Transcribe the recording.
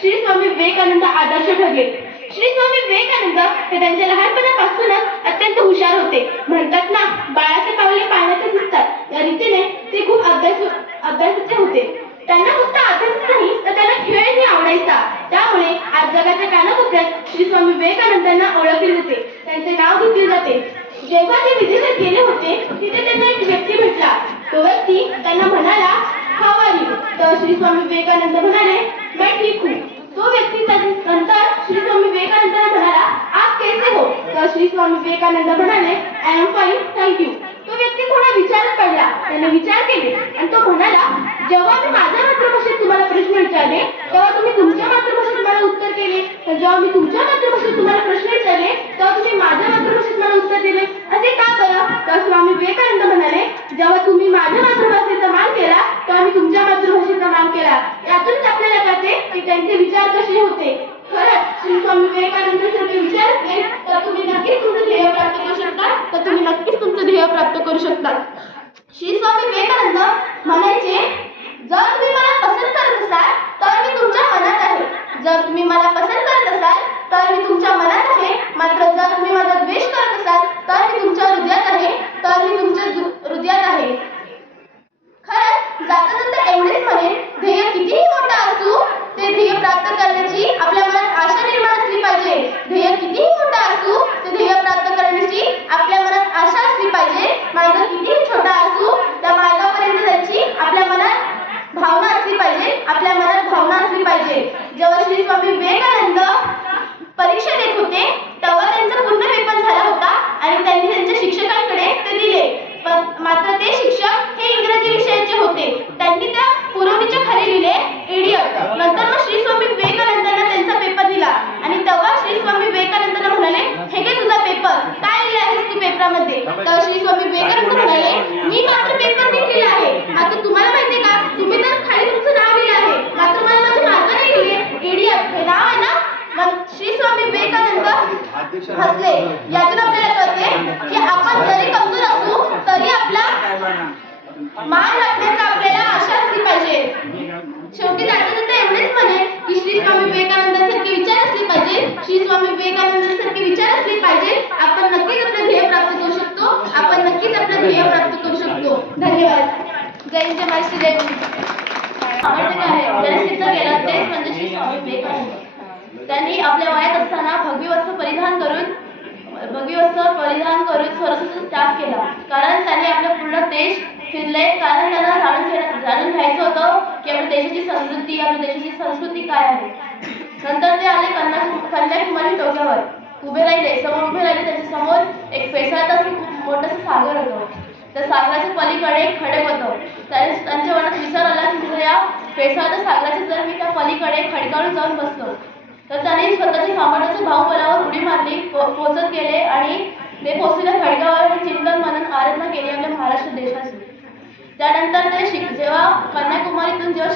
श्री स्वामी विवेकानंद आदर्श ठरले. श्री स्वामी विवेकानंद हे त्यांच्या लहानपणापासूनच अत्यंत हुशार होते. म्हणतात ना, बाळाचे पावले पाण्यातच दिसतात, या रीतीने ते खूप अभ्यासाचे होते. त्यांना फक्त अभ्यासच नाही तर त्यांना खेळही आवडायचा. त्यामुळे आज जगाच्या कानाकोपऱ्यात श्री स्वामी विवेकानंदांना ओळखले जाते, त्यांचे नाव घेतले जाते. जेव्हा ते विदेशात गेले होते तिथे त्यांना एक व्यक्ती भेटला. तो व्यक्ती त्यांना म्हणाला, हाऊ आर यू? तर श्री स्वामी विवेकानंद म्हणाले, मैं ठीक हूँ. तो व्यक्ती नंतर श्री स्वामी विवेकानंदांना म्हणाला, आप कैसे हो? तर श्री स्वामी विवेकानंद म्हणाले, I am fine, thank you. तो व्यक्ती थोडा विचारात पडला. त्याने विचार केले आणि तो म्हणाला, जेव्हा मी माझ्या मातृभाषेत तुम्हाला प्रश्न विचारले तेव्हा तुम्ही तुमच्या मातृभाषेत मला उत्तर केले, तर जेव्हा मी तुमच्या मातृभाषेत तुम्हाला प्रश्न विचारले तेव्हा तुम्ही माझ्या मातृभाषेत मला उत्तर दिले, असे का बरं? तर स्वामी विवेकानंद म्हणाले, जेव्हा तुम्ही माझ्या मातृभाषेचा मान केला तेव्हा मी तुमच्या मातृभाषेचा मान केला. यातूनच आपल्याला कळते की त्यांचे विचार कसे होते. खरंच श्री स्वामी विवेकानंदांचे विचार असतील तर तुम्ही नक्कीच तुमचं ध्येय प्राप्त करू शकता, तर तुम्ही नक्कीच तुमचं ध्येय प्राप्त करू शकता. श्री स्वामी विवेकानंद म्हणायचे, जर तुम्ही मला पसंत करत असाल तर मी तुमच्या मनात आहे. जर तुम्ही मला पसंत करत असाल तर मी तुमच्या मनात आहे. मात्र जर तुम्ही माझा द्वेष करत असाल तर मी तुमच्या हृदयात आहे, तर मी तुमच्या हृदयात आहे. खरंच जाता जाता एवढेच म्हणेन, ध्येय कितीही मोठा असू ते ध्येय प्राप्त करण्याची आपल्या मनात आशा निर्माण असली पाहिजे. ध्येय कितीही मोठा असू ते ध्येय प्राप्त करण्याची आपल्या मनात आशा असली पाहिजे. मार्ग कितीही छोटा असू त्या मार्गापर्यंत जायची आपल्या मनात भावना असली पाहिजे. आपल्या मनात भावना असली पाहिजे. जेव्हा श्री स्वामी विवेकानंद परीक्षा देत होते तेव्हा त्यांचा पूर्ण पेपर झाला होता आणि त्यांनी त्यांच्या शिक्षकांकडे ते दिले. मात्र ते शिक्षक हे इंग्रजी विषयाचे होते. त्यांनी त्या पुरवणीच्या खाली लिहिले इडियट. नंतर मग श्री स्वामी विवेकानंदांना त्यांचा पेपर दिला आणि तेव्हा श्री स्वामी विवेकानंदांना म्हणाले, हे घे तुझा पेपर, काय लिहिले आहेस तू पेपरामध्ये? तर श्री स्वामी विवेकानंद म्हणाले, मी मात्र पेपर नीट लिहिला आहे. आता तुम्हाला माहितीये का, तुम्ही तर खाली तुमचं नाव लिहिलं आहे, मात्र मला माझे मार्क नाही लिहिले. इडियट हे नाव आहे ना. मग श्री स्वामी विवेकानंद हसले. यातून आपल्याला कळते की आपण जरी कमजोर असू तरी आपला मान राखण्याचा आपल्याला आशा असली पाहिजे. शेवटी जाता एवढेच म्हणेन की श्री स्वामी विवेकानंदांसारखे विचार असले पाहिजे. श्री स्वामी विवेकानंदांसारखे विचार असले पाहिजे. आपण नक्कीच आपलं ध्येय प्राप्त करू शकतो. आपण नक्कीच आपलं ध्येय प्राप्त करू शकतो. धन्यवाद. जय हिंद, जय महाराष्ट्र, जय भीम. आवडते आहे ज्याने सिद्ध केलं तेच म्हणजे श्री स्वामी विवेकानंद. त्यांनी आपल्या वयात असताना भगवी वस्त्र परिधान करून स्वराज्याचा त्याग केला. कारण त्यांनी आपला पूर्ण देश फिरले. कारण त्यांना जाणून घ्यायचं होतं की आपल्या देशाची समृद्धी, आपल्या देशाची संस्कृती काय आहे. नंतर ते आले कन्याकुमारी टोक्यावर उभे राहिले. समोर उभे राहिले, त्याच्या समोर एक फेसाळत असं खूप मोठंसं सागर होतं. त्या सागराच्या पलीकडे एक खडक होतं. त्यांच्या मनात विचार आला की या फेसाळत्या सागराच्या जर मी त्या पलीकडे खडकावर जाऊन बसलो तर त्याने स्वतःच्या सामर्थ्याच्या भावबलावर उडी मारली, पोचत गेले आणि ते पोचलेल्या खडकावर चिंतन मनन आराधना केली आपल्या महाराष्ट्र देशाची. त्यानंतर ते जेव्हा कन्याकुमारीतून जेव्हा